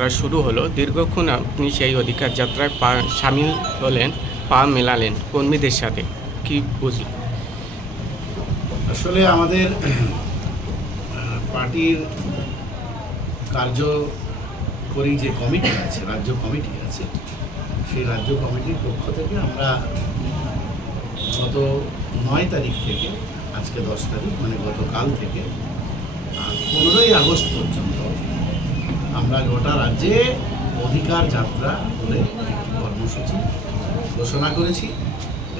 যাত্রা শুরু হলো, দীর্ঘক্ষণ আপনি সেই অধিকার যাত্রায় সামিল হলেন, পা মেলালেন কর্মীদের সাথে, কি বুঝলেন? আসলে আমাদের পার্টির কার্যকরী যে কমিটি আছে, রাজ্য কমিটি আছে, সেই রাজ্য কমিটির পক্ষ থেকে আমরা গত 9 তারিখ থেকে আজকে 10 তারিখ মানে গতকাল থেকে 15ই আগস্ট পর্যন্ত আমরা গোটা রাজ্যে অধিকার যাত্রা বলে একটি কর্মসূচি ঘোষণা করেছি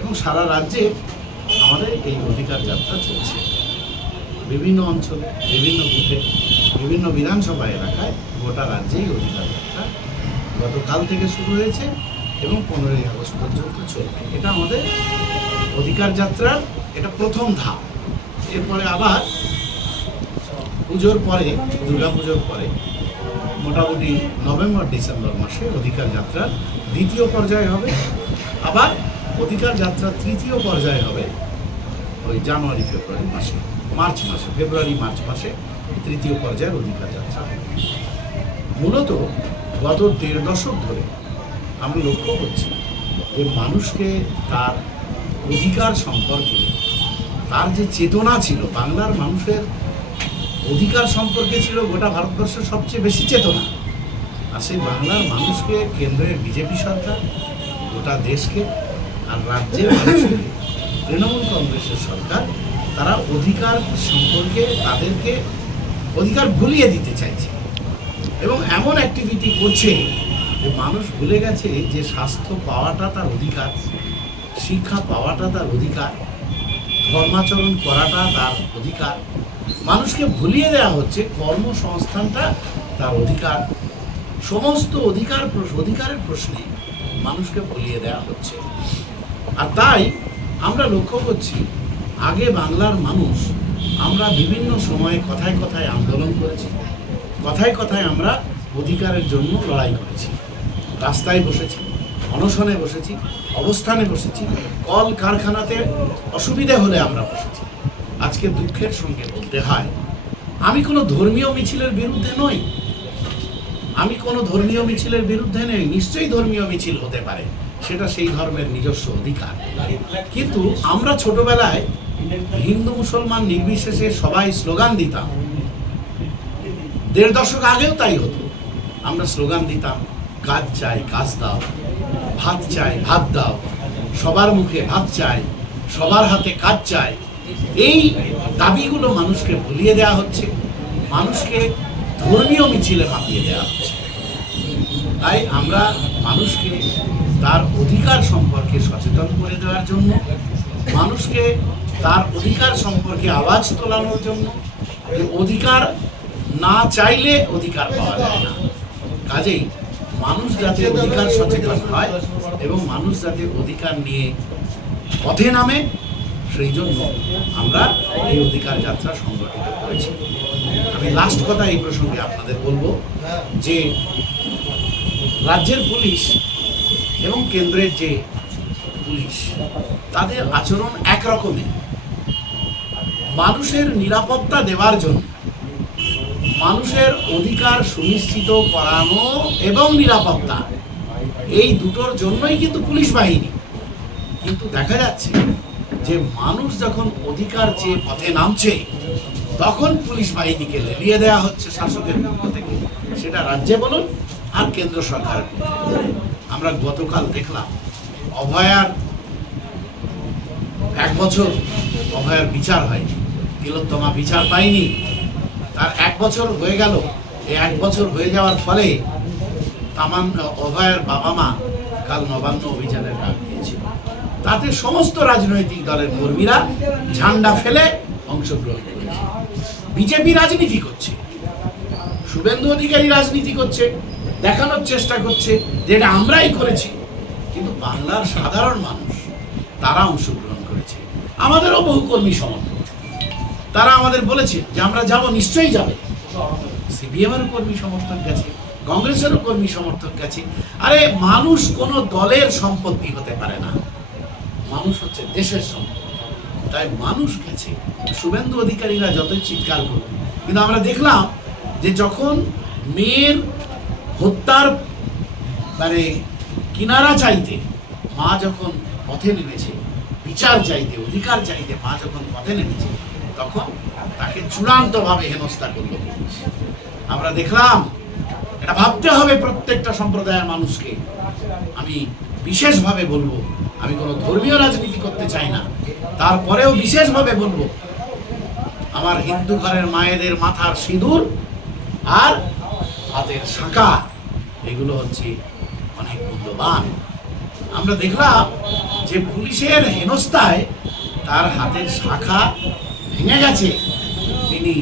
এবং সারা রাজ্যে আমাদের এই অধিকার যাত্রা চলছে। বিভিন্ন অঞ্চলে, বিভিন্ন বুথে, বিভিন্ন বিধানসভা এলাকায় গোটা রাজ্যেই অধিকার যাত্রা গতকাল থেকে শুরু হয়েছে এবং 15ই আগস্ট পর্যন্ত চলবে। এটা আমাদের অধিকার যাত্রার এটা প্রথম ধাপ। এরপরে আবার পুজোর পরে, দুর্গাপুজোর পরে মোটামুটি নভেম্বর ডিসেম্বর মাসে অধিকার যাত্রার দ্বিতীয় পর্যায় হবে। আবার অধিকার যাত্রার তৃতীয় পর্যায় হবে ওই জানুয়ারি ফেব্রুয়ারি মাসে, মার্চ মাসে, ফেব্রুয়ারি মার্চ মাসে তৃতীয় পর্যায়ের অধিকার যাত্রা হবে। মূলত গত 1.5 দশক ধরে আমরা লক্ষ্য করছি যে মানুষকে তার অধিকার সম্পর্কে তার যে চেতনা ছিল, বাংলার মানুষের অধিকার সম্পর্কে ছিল গোটা ভারতবর্ষের সবচেয়ে বেশি চেতনা। আর সেই বাংলার মানুষকে কেন্দ্রের বিজেপি সরকার, গোটা দেশকে আর রাজ্যের মানুষকে তৃণমূল কংগ্রেসের সরকার, তারা অধিকার সম্পর্কে তাদেরকে অধিকার ভুলিয়ে দিতে চাইছে এবং এমন অ্যাক্টিভিটি করছে যে মানুষ ভুলে গেছে যে স্বাস্থ্য পাওয়াটা তার অধিকার, শিক্ষা পাওয়াটা তার অধিকার, ধর্মাচরণ করাটা তার অধিকার। মানুষকে ভুলিয়ে দেওয়া হচ্ছে কর্মসংস্থানটা তার অধিকার। সমস্ত অধিকারের প্রশ্নে মানুষকে ভুলিয়ে দেওয়া হচ্ছে। আর তাই আমরা লক্ষ্য করছি, আগে বাংলার মানুষ আমরা বিভিন্ন সময়ে কথায় কথায় আন্দোলন করেছি, কথায় কথায় আমরা অধিকারের জন্য লড়াই করেছি, রাস্তায় বসেছি, অনশনে বসেছি, অবস্থানে বসেছি, কল কারখানাতে অসুবিধা হলে আমরা বসেছি। আজকে দুঃখের সঙ্গে বলতে হয়, আমি কোনো ধর্মীয় মিছিলের বিরুদ্ধে নই, আমি কোনো ধর্মীয় মিছিলের বিরুদ্ধে নেই। নিশ্চয়ই ধর্মীয় মিছিল হতে পারে, সেটা সেই ধর্মের নিজস্ব অধিকার। কিন্তু আমরা ছোটবেলায় হিন্দু মুসলমান নির্বিশেষে সবাই স্লোগান দিতাম। 1.5 দশক আগেও তাই হতো। আমরা স্লোগান দিতাম, কাজ চাই কাজ দাও, ভাত চাই ভাত দাও, সবার মুখে ভাত চাই, সবার হাতে কাজ চাই। এই দাবিগুলো মানুষকে ভুলিয়ে দেওয়া হচ্ছে, মানুষকে ধর্মীয় মিছিলে মাতিয়ে দেওয়া হচ্ছে। তাই আমরা মানুষকে তার অধিকার সম্পর্কে সচেতন করে দেওয়ার জন্য, মানুষকে তার অধিকার সম্পর্কে আওয়াজ তোলানোর জন্য, অধিকার না চাইলে অধিকার পাওয়া যায় না। কাজেই মানুষ যাতে অধিকার সচেতন হয় এবং মানুষ যাতে অধিকার নিয়ে পথে নামে, সেই জন্য আমরা এই অধিকার যাত্রা সংগঠিত করেছি। আমি লাস্ট কথা এই প্রসঙ্গে আপনাদের বলবো যে রাজ্যের পুলিশ এবং কেন্দ্রের যে পুলিশ, তাদের আচরণ একরকমই। মানুষের নিরাপত্তা দেওয়ার জন্য, মানুষের অধিকার সুনিশ্চিত করানো এবং নিরাপত্তা, এই দুটোর জন্যই কিন্তু পুলিশ বাহিনী। কিন্তু দেখা যাচ্ছে যে মানুষ যখন অধিকার চেয়ে পথে নামছে, তখন পুলিশ বাহিনীকে লেলিয়ে দেওয়া হচ্ছে শাসকের পক্ষ থেকে, সেটা রাজ্যে বলুন আর কেন্দ্র সরকারের পক্ষে। আমরা গতকাল দেখলাম অভয়ার 1 বছর অভয়ার বিচার হয়নি, তিলোত্তমা বিচার পায়নি। তার 1 বছর হয়ে গেল। এই 1 বছর হয়ে যাওয়ার ফলে অভয়ার বাবা মা কাল নবান্ন অভিযানের ডাক দিয়েছিল। তাতে সমস্ত রাজনৈতিক দলের কর্মীরা ঝান্ডা ফেলে অংশগ্রহণ করেছে। বিজেপি রাজনীতি করছে, শুভেন্দু অধিকারী রাজনীতি করছে, দেখানোর চেষ্টা করছে যে এটা আমরাই করেছি। কিন্তু বাংলার সাধারণ মানুষ তারা অংশগ্রহণ করেছে। আমাদেরও বহু কর্মী সমর্থক, তারা আমাদের বলেছে যে আমরা যাব, নিশ্চয়ই যাবে। সিপিএমেরও কর্মী সমর্থক গেছে, কংগ্রেসেরও কর্মী সমর্থক গেছে। আরে মানুষ কোনো দলের সম্পত্তি হতে পারে না, মানুষ হচ্ছে দেশের সম্পত্তি। তাই মানুষ গেছে। শুভেন্দু অধিকারীরা যতই চিৎকার করুন, কিন্তু আমরা দেখলাম যে যখন মেয়ের হত্যার মানে কিনারা চাইতে মা যখন পথে নেমেছে, বিচার চাইতে, অধিকার চাইতে মা যখন পথে নেমেছে, তখন তাকে চূড়ান্তভাবে হেনস্থা করলো পুলিশ। আমরা দেখলাম, এটা ভাবতে হবে প্রত্যেকটা সম্প্রদায়ের মানুষকে। আমি বিশেষভাবে বলবো, আমি কোনো ধর্মীয় রাজনীতি করতে চাই না, তারপরেও বিশেষভাবে বলবো, আমার হিন্দু ঘরের মায়েদের মাথার সিঁদুর আর হাতের শাঁখা এগুলো হচ্ছে অনেক মূল্যবান। আমরা দেখলাম যে পুলিশের হেনস্থায় তার হাতের শাঁখা ভেঙে গেছে। তিনি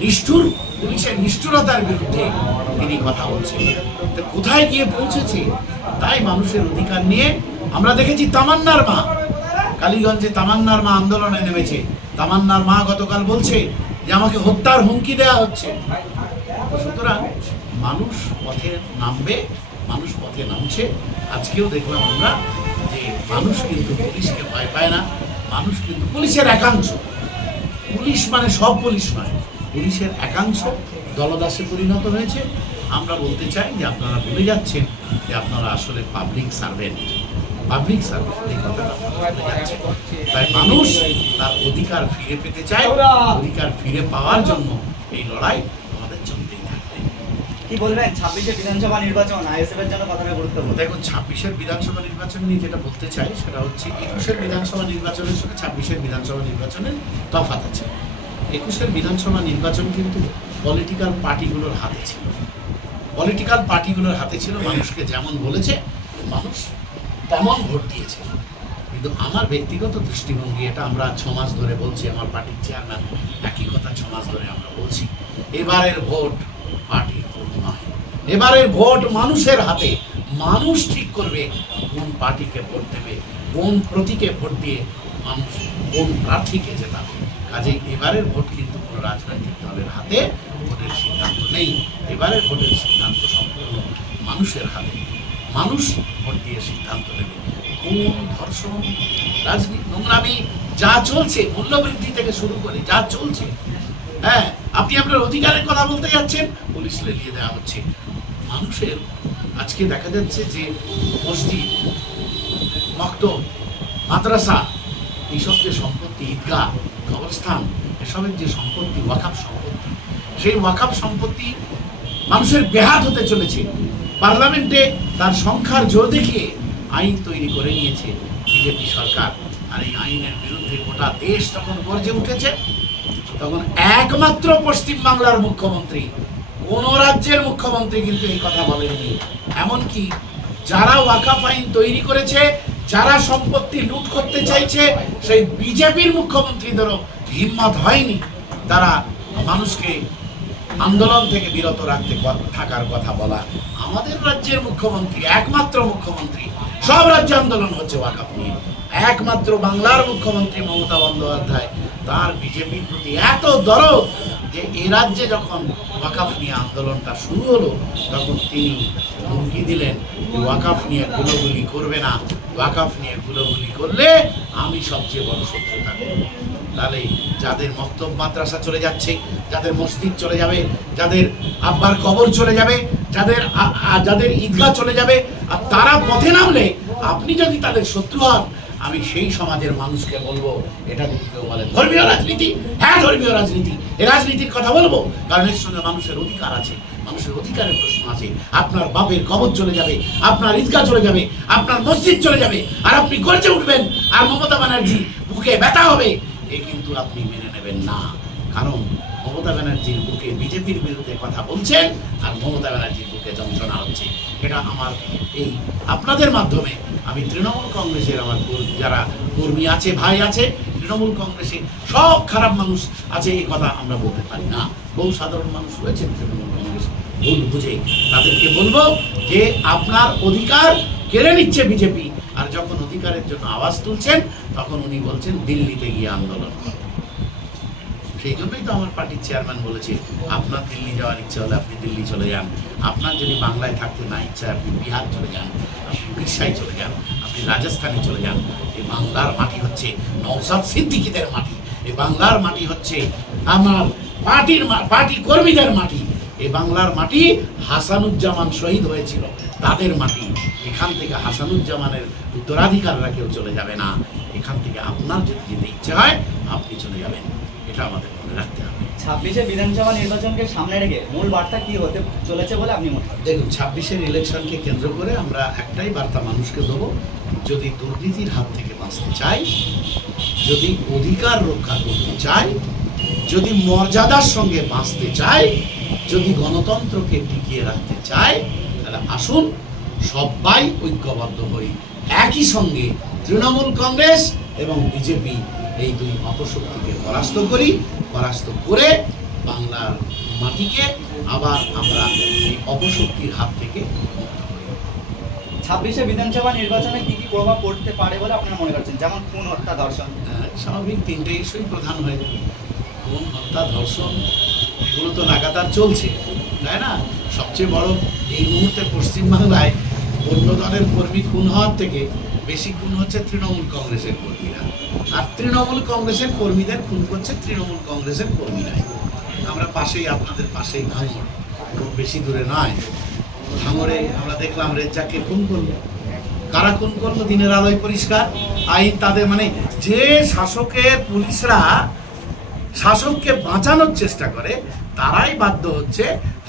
নিষ্ঠুর, পুলিশের নিষ্ঠুরতার বিরুদ্ধে তিনি কথা বলছেন। তো কোথায় গিয়ে পৌঁছেছে? তাই মানুষের অধিকার নিয়ে আমরা দেখেছি তামান্নার মা, কালীগঞ্জে তামান্নার মা আন্দোলনে নেমেছে। তামান্নার মা গতকাল বলছে যে আমাকে হত্যার হুমকি দেওয়া হচ্ছে। সুতরাং মানুষ পথে নামবে, মানুষ পথে নামছে। আজকেও দেখলাম আমরা যে মানুষ কিন্তু পুলিশকে ভয় পায় না। মানুষ কিন্তু পুলিশের একাংশ, পুলিশ মানে সব পুলিশ নয়, পুলিশের একাংশ দলদাসে পরিণত হয়েছে। আমরা বলতে চাই যে আপনারা ভুলে যাচ্ছেন যে আপনারা আসলে পাবলিক সার্ভেন্ট, পাবলিক সার্ভেন্ট এই কথাটা ভুলে যাচ্ছেন। তাই মানুষ তার অধিকার ফিরে পেতে চায়। অধিকার ফিরে পাওয়ার জন্য এই লড়াই আমাদের চলতেই থাকবে। কি বলবেন 26-এর বিধানসভা নির্বাচন আইএসএফ এর জন্য কতটা গুরুত্বপূর্ণ? দেখুন, 26-এর বিধানসভা নির্বাচন নিয়ে যেটা বলতে চাই সেটা হচ্ছে 21-এর বিধানসভা নির্বাচনের সঙ্গে 26-এর বিধানসভা নির্বাচনের তফাৎ আছে। 21-এর বিধানসভা নির্বাচন কিন্তু পলিটিক্যাল পার্টিগুলোর হাতে ছিল, পলিটিক্যাল পার্টিগুলোর হাতে ছিল। মানুষকে যেমন বলেছে মানুষ তেমন ভোট দিয়েছে। কিন্তু আমার ব্যক্তিগত দৃষ্টিভঙ্গি, এটা আমরা 6 মাস ধরে বলছি, আমার পার্টির চেয়ারম্যান একই কথা 6 মাস ধরে আমরা বলছি, এবারের ভোট পার্টির ভোট নয়, এবারের ভোট মানুষের হাতে। মানুষ ঠিক করবে কোন পার্টিকে ভোট দেবে, কোন প্রতীকে ভোট দিয়ে মানুষ কোন প্রার্থীকে জেতাবে। কাজেই এবারের ভোট কিন্তু কোনো রাজনৈতিক দলের হাতে ভোটের সিদ্ধান্ত নেই। এবারের ভোটের সিদ্ধান্ত সম্পূর্ণ মানুষের হাতে। মানুষ ভোট দিয়ে সিদ্ধান্ত নেবে কোন ধর্ষণ, রাজনীতি, নোংরামি যা চলছে, মূল্যবৃদ্ধি থেকে শুরু করে যা চলছে, হ্যাঁ, আপনি আপনার অধিকারের কথা বলতে যাচ্ছেন, পুলিশ লেলিয়ে দেওয়া হচ্ছে। মানুষের আজকে দেখা যাচ্ছে যে মসজিদ, মক্তব, মাদ্রাসা, এইসব যে সম্পত্তি, ঈদগাহ, কবরস্থান, এসবের যে সম্পত্তি, ওয়াকফ সম্পত্তি, সেই ওয়াকফ সম্পত্তি মানুষের বেহাত হতে চলেছে। পার্লামেন্টে তার সংখ্যার জোর দেখিয়ে আইন তৈরি করে নিয়েছে বিজেপি সরকার। আর এই আইনের বিরুদ্ধে গোটা দেশ তখন গর্জে উঠেছে। তখন একমাত্র পশ্চিমবাংলার মুখ্যমন্ত্রী, কোন রাজ্যের মুখ্যমন্ত্রী কিন্তু এই কথা বলেননি। এমনকি যারা ওয়াকফ আইন তৈরি করেছে, যারা সম্পত্তি লুট করতে চাইছে, সেই বিজেপির মুখ্যমন্ত্রীদেরও হিম্মত হয়নি তারা মানুষকে আন্দোলন থেকে বিরত রাখতে থাকার কথা বলা। আমাদের রাজ্যের মুখ্যমন্ত্রী, একমাত্র মুখ্যমন্ত্রী, সব রাজ্যে আন্দোলন হচ্ছে ওয়াকফ নিয়ে, একমাত্র বাংলার মুখ্যমন্ত্রী মমতা বন্দ্যোপাধ্যায়, তার বিজেপির প্রতি এত দরদ যে এ রাজ্যে যখন ওয়াকফ নিয়ে আন্দোলনটা শুরু হলো, তখন তিনি হুমকি দিলেন যে ওয়াকফ নিয়ে গুলোগুলি করবে না, ওয়াকফ নিয়ে গুলোগুলি করলে আমি সবচেয়ে বড় শত্রু থাকবো। তাহলে যাদের মক্তব মাদ্রাসা চলে যাচ্ছে, যাদের মসজিদ চলে যাবে, যাদের আব্বার কবর চলে যাবে, যাদের ঈদগাহ চলে যাবে, আর তারা পথে নামলে আপনি যদি তাদের শত্রু হন, আমি সেই সমাজের মানুষকে বলবো, এটা যদি কেউ বলে ধর্মীয় রাজনীতি, হ্যাঁ ধর্মীয় রাজনীতি, এই রাজনীতির কথা বলবো, কারণ এর সঙ্গে মানুষের অধিকার আছে, মানুষের অধিকারের প্রশ্ন আছে। আপনার বাপের কবর চলে যাবে, আপনার ঈদগাহ চলে যাবে, আপনার মসজিদ চলে যাবে, আর আপনি গর্জে উঠবেন, আর মমতা ব্যানার্জি বুকে ব্যথা হবে, এ কিন্তু আপনি মেনে নেবেন না। কারণ মমতা ব্যানার্জির বুকে বিজেপির বিরুদ্ধে কথা বলছেন, আর মমতা ব্যানার্জির বুকে যন্ত্রণা হচ্ছে। এটা আমার এই আপনাদের মাধ্যমে আমি তৃণমূল কংগ্রেসের আমার যারা কর্মী আছে, ভাই আছে, তৃণমূল কংগ্রেসে সব খারাপ মানুষ আছে, এই কথা আমরা বলতে পারি না। বহু সাধারণ মানুষ রয়েছেন তৃণমূল কংগ্রেস, ভুল বুঝে তাদেরকে বলবো যে আপনার অধিকার কেড়ে নিচ্ছে বিজেপি, আর যখন অধিকারের জন্য আওয়াজ তুলছেন তখন উনি বলছেন দিল্লিতে গিয়ে আন্দোলন করেন। সেই জন্যই তো আমার পার্টির চেয়ারম্যান বলেছে, আপনার দিল্লি যাওয়ার ইচ্ছা হলে আপনি দিল্লি চলে যান, আপনার যদি বাংলায় থাকতে না ইচ্ছা আপনি বিহার চলে যান, আপনি উড়িষ্যায় চলে যান, আপনি রাজস্থানে চলে যান। এই বাংলার মাটি হচ্ছে নওশাদ সিদ্দিকীদের মাটি, এই বাংলার মাটি হচ্ছে আমার পার্টি কর্মীদের মাটি। এ বাংলার মাটি হাসানুজ্জামান শহীদ হয়েছিল, তাদের মাটি। এখান থেকে হাসানুজ্জামানের উত্তরাধিকাররা কেউ চলে যাবে না। এখান থেকে আপনার যদি যেতে ইচ্ছে হয় আপনি চলে যাবেন, এটা আমাদের মনে রাখতে হবে। 26শে বিধানসভা নির্বাচনকে সামনে রেখে মূল বার্তা কি হতে চলেছে বলে আপনি মনে করেন? দেখুন, 26-এর ইলেকশনকে কেন্দ্র করে আমরা একটাই বার্তা মানুষকে দেবো, যদি দুর্নীতির হাত থেকে বাঁচতে চাই, যদি অধিকার রক্ষা করতে চাই, যদি মর্যাদার সঙ্গে বাঁচতে চাই, যদি গণতন্ত্রকে টিকিয়ে রাখতে চাই, তাহলে আসুন সবাই ঐক্যবদ্ধ হই, একই সঙ্গে তৃণমূল কংগ্রেস এবং বিজেপি এই দুই অপশক্তিকে পরাস্ত করি। পরাস্ত করে বাংলার মাটিকে আবার আমরা এই অপশক্তির হাত থেকে মুক্ত করি। 26শে বিধানসভা নির্বাচনে কি কি প্রভাব পড়তে পারে বলে আপনারা মনে করছেন? যেমন খুন, হত্যা, ধর্ষণ। স্বাভাবিক তিনটে ইস্যুই প্রধান হয়ে যাবে। খুন, হত্যা, ধর্ষণ এগুলো তো লাগাতার চলছে, তাই না? সবচেয়ে বড় এই মুহূর্তে পশ্চিমবাংলায় অন্য দলের কর্মী খুন হওয়ার থেকে বেশি খুন হচ্ছে তৃণমূল কংগ্রেসের কর্মীরা, আর তৃণমূল কংগ্রেসের কর্মীদের খুন করছে তৃণমূল কংগ্রেসের কর্মীরাই। আমরা পাশেই, আপনাদের পাশেই ভাঙড়, খুব বেশি দূরে নয়। ভাঙড়ে আমরা দেখলাম রেজ্জাককে খুন করলো। কারা খুন করলো? দিনের আলোয় পরিষ্কার, আইন তাদের, মানে যে শাসকের পুলিশরা শাসককে বাঁচানোর চেষ্টা করে তারাই বাধ্য হচ্ছে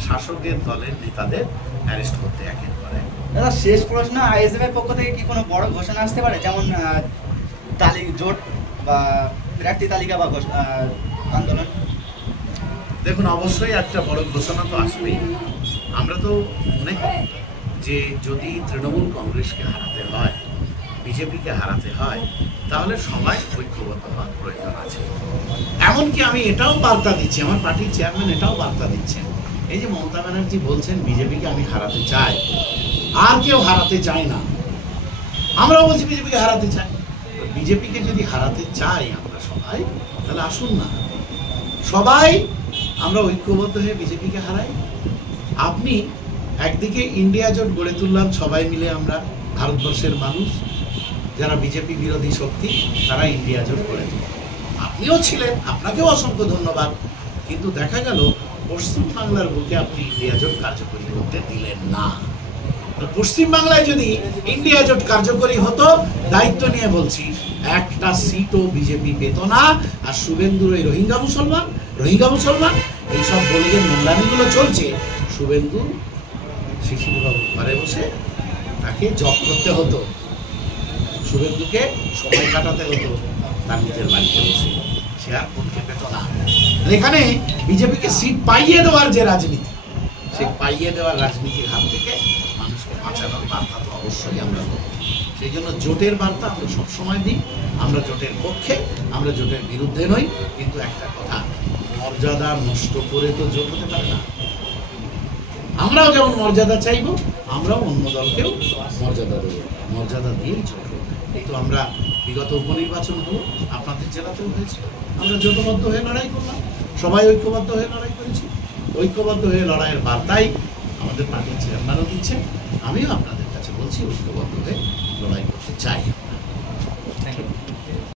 শাসকের দলের নেতাদের অ্যারেস্ট করতে একের পর এক। দাদা, শেষ প্রশ্ন, আইএসএফ এর পক্ষ থেকে কি কোনো বড় ঘোষণা আসতে পারে, যেমন জোট বা প্রার্থী তালিকা বা আন্দোলন? দেখুন, অবশ্যই একটা বড় ঘোষণা তো আসবেই। আমরা তো মনে করি যে যদি তৃণমূল কংগ্রেসকে হারাতে হয়, বিজেপিকে হারাতে হয়, তাহলে সবাই ঐক্যবদ্ধ হওয়ার প্রয়োজন আছে। এমনকি আমি এটাও বার্তা দিচ্ছি, আমার পার্টির চেয়ারম্যান এটাও বার্তা দিচ্ছেন, এই যে মমতা ব্যানার্জি বলছেন বিজেপিকে আমি হারাতে চাই, আর কেউ হারাতে চায় না। আমরাও বলছি বিজেপিকে হারাতে চাই। বিজেপিকে যদি হারাতে চাই আমরা সবাই, তাহলে আসুন না সবাই আমরা ঐক্যবদ্ধ হয়ে বিজেপিকে হারাই। আপনি একদিকে ইন্ডিয়া জোট গড়ে তুললাম সবাই মিলে, আমরা ভারতবর্ষের মানুষ যারা বিজেপি বিরোধী শক্তি, তারা ইন্ডিয়া জোট গড়ে তুলল। আপনিও ছিলেন, আপনাকেও অসংখ্য ধন্যবাদ। কিন্তু দেখা গেল পশ্চিমবাংলার বুকে আপনি ইন্ডিয়া জোট কার্যকরী করতে দিলেন না। পশ্চিমবাংলায় যদি ইন্ডিয়া জোট কার্যকরী হতো, দায়িত্ব নিয়ে বলছি, একটা সিটও বিজেপি পেত না। আর শুভেন্দুর এই রোহিঙ্গা মুসলমান এইসব বলে যে নোংরামিগুলো চলছে, শুভেন্দু শিশিরবাবু ঘরে বসে তাকে জব করতে হতো, শুভেন্দুকে সময় কাটাতে হতো তার নিজের বাড়িতে বসে, সে আর কোনকে পেত না। এখানে বিজেপিকে সিট পাইয়ে দেওয়ার যে রাজনীতি, সেই পাইয়ে দেওয়ার রাজনীতির হাত থেকে মানুষকে বাঁচানোর বার্তা তো অবশ্যই আমরা দেবো। সেই জন্য জোটের বার্তা আমরা সবসময় দিই। আমরা জোটের পক্ষে, আমরা জোটের বিরুদ্ধে নই। কিন্তু একটা কথা, মর্যাদা নষ্ট করে তো জোট হতে পারে না। আমরাও যেমন মর্যাদা চাইবো, আমরাও অন্য দলকেও মর্যাদা দেবো, মর্যাদা দিয়েই চলবো। এই তো আমরা বিগত উপনির্বাচন হলো, আপনাদের জেলাতেও হয়েছে, আমরা জোটবদ্ধ হয়ে লড়াই করলাম, সবাই ঐক্যবদ্ধ হয়ে লড়াই করেছি। ঐক্যবদ্ধ হয়ে লড়াইয়ের বার্তাই আমাদের পার্টির চেয়ারম্যানও দিচ্ছেন, আমিও আপনাদের কাছে বলছি ঐক্যবদ্ধ হয়ে লড়াই করতে চাই।